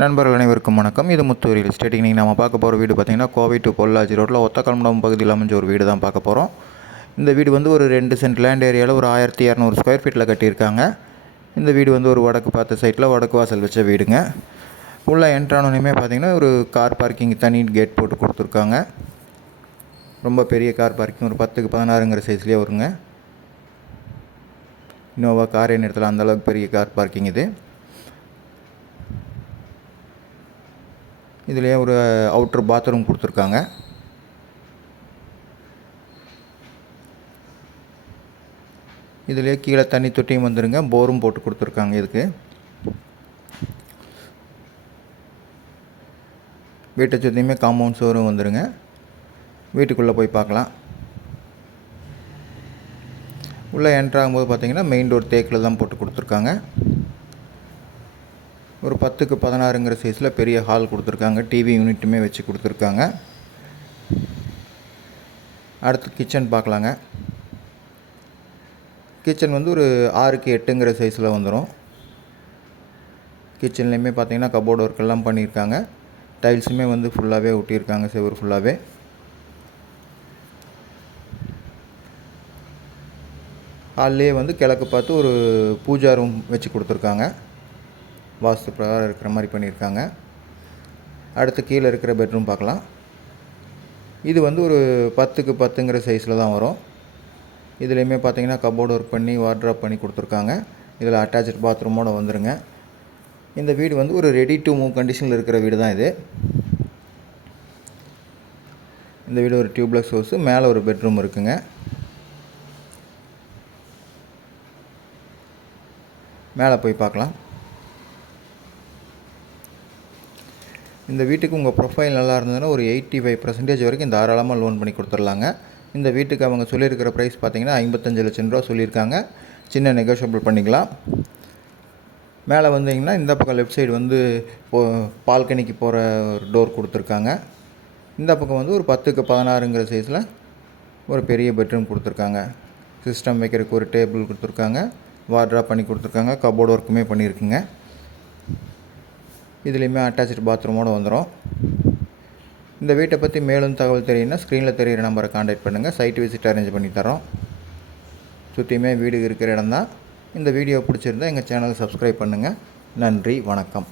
நண்பர்கள் அனைவருக்கும் வணக்கம். இது முத்து ரியல் எஸ்டேட். இன்றைக்கி நம்ம பார்க்க போகிற வீடு பார்த்திங்கன்னா கோவை டு பொள்ளாச்சி ரோட்டில் ஒத்தக்கல்மண்டபம் பகுதியில் அமைஞ்ச ஒரு வீடு தான் பார்க்க போகிறோம். இந்த வீடு வந்து ஒரு 2 சென்ட் லேண்ட் ஏரியாவில் ஒரு 1200 ஸ்கொயர் ஃபீட்டில் கட்டியிருக்காங்க. இந்த வீடு வந்து ஒரு வடக்கு பார்த்த சைட்டில் வடக்கு வாசல் வச்ச வீடுங்க. உள்ளே என்ட்ரானோனையுமே பார்த்திங்கன்னா ஒரு கார் பார்க்கிங் தனி கேட் போட்டு கொடுத்துருக்காங்க. ரொம்ப பெரிய கார் பார்க்கிங், ஒரு 10க்கு 16ங்கிற சைஸ்லேயே வருங்க. இனோவா காரே நிறுத்தலாம், அந்தளவுக்கு பெரிய கார் பார்க்கிங் இது. இதிலே ஒரு அவுட்ரு பாத்ரூம் கொடுத்துருக்காங்க. இதிலே கீழே தண்ணி தொட்டியும் வந்துருங்க, போரும் போட்டு கொடுத்துருக்காங்க. இதுக்கு வீட்டை சுற்றியுமே காம்பவுண்ட் சுவரும் வந்துருங்க. வீட்டுக்குள்ளே போய் பார்க்கலாம். உள்ளே என்ட்ராகும்போது பார்த்திங்கன்னா மெயின் டோர் தேக்கில் தான் போட்டு கொடுத்துருக்காங்க. ஒரு 10க்கு 16ங்கிற சைஸில் பெரிய ஹால் கொடுத்துருக்காங்க. டிவி யூனிட்டுமே வச்சு கொடுத்துருக்காங்க. அடுத்து கிச்சன் பார்க்கலாங்க. கிச்சன் வந்து ஒரு 6க்கு 8ங்கிற சைஸில் வந்துடும். கிச்சன்லேயுமே பார்த்திங்கன்னா கபோர்டு ஒர்க்கெல்லாம் பண்ணியிருக்காங்க. டைல்ஸுமே வந்து ஃபுல்லாகவே ஒட்டியிருக்காங்க, செவுரு ஃபுல்லாகவே. ஹால்லேயே வந்து கிழக்கு பார்த்து ஒரு பூஜா ரூம் வச்சு கொடுத்துருக்காங்க. வாஸ்து பிரகாரம் இருக்கிற மாதிரி பண்ணியிருக்காங்க. அடுத்து கீழே இருக்கிற பெட்ரூம் பார்க்கலாம். இது வந்து ஒரு 10க்கு 10ங்கிற சைஸில் தான் வரும். இதுலேயுமே பார்த்திங்கன்னா கபோர்டு ஒர்க் பண்ணி வார்ட்ராப் பண்ணி கொடுத்துருக்காங்க. இதில் அட்டாச்சு பாத்ரூமோடு வந்துருங்க. இந்த வீடு வந்து ஒரு ரெடி டு மூவ் கண்டிஷனில் இருக்கிற வீடு தான் இது. இந்த வீடு ஒரு டியூப்லெஸ் ஹவுஸு, மேலே ஒரு பெட்ரூம் இருக்குங்க. மேலே போய் பார்க்கலாம். இந்த வீட்டுக்கு உங்கள் ப்ரொஃபைல் நல்லா இருந்ததுன்னா ஒரு 85% வரைக்கும் தாராளமாக லோன் பண்ணி கொடுத்துர்லாங்க. இந்த வீட்டுக்கு அவங்க சொல்லியிருக்கிற ப்ரைஸ் பார்த்திங்கன்னா 55 லட்சம் ரூபா சொல்லியிருக்காங்க. சின்ன நெகோஷியபிள் பண்ணிக்கலாம். மேலே வந்தீங்கன்னா இந்த பக்கம் லெஃப்ட் சைடு வந்து பால்கனிக்கு போகிற ஒரு டோர் கொடுத்துருக்காங்க. இந்த பக்கம் வந்து ஒரு 10க்கு 16ங்கிற சைஸில் ஒரு பெரிய பெட்ரூம் கொடுத்துருக்காங்க. சிஸ்டம் வைக்கிறதுக்கு ஒரு டேபிள் கொடுத்துருக்காங்க. வார்ட்ராப் பண்ணி கொடுத்துருக்காங்க. கபோர்டு ஒர்க்குமே பண்ணியிருக்குங்க. இதுலேயுமே அட்டாச்சு பாத்ரூமோடு வந்துடும். இந்த வீட்டை பற்றி மேலும் தகவல் தெரியுன்னா ஸ்க்ரீனில் தெரிகிற நம்பரை கான்டாக்ட் பண்ணுங்கள். சைட் விசிட் அரேஞ்ச் பண்ணி தரோம். சுற்றியுமே வீடு இருக்கிற இடம் தான். இந்த வீடியோ பிடிச்சிருந்தால் எங்கள் சேனலை சப்ஸ்கிரைப் பண்ணுங்கள். நன்றி, வணக்கம்.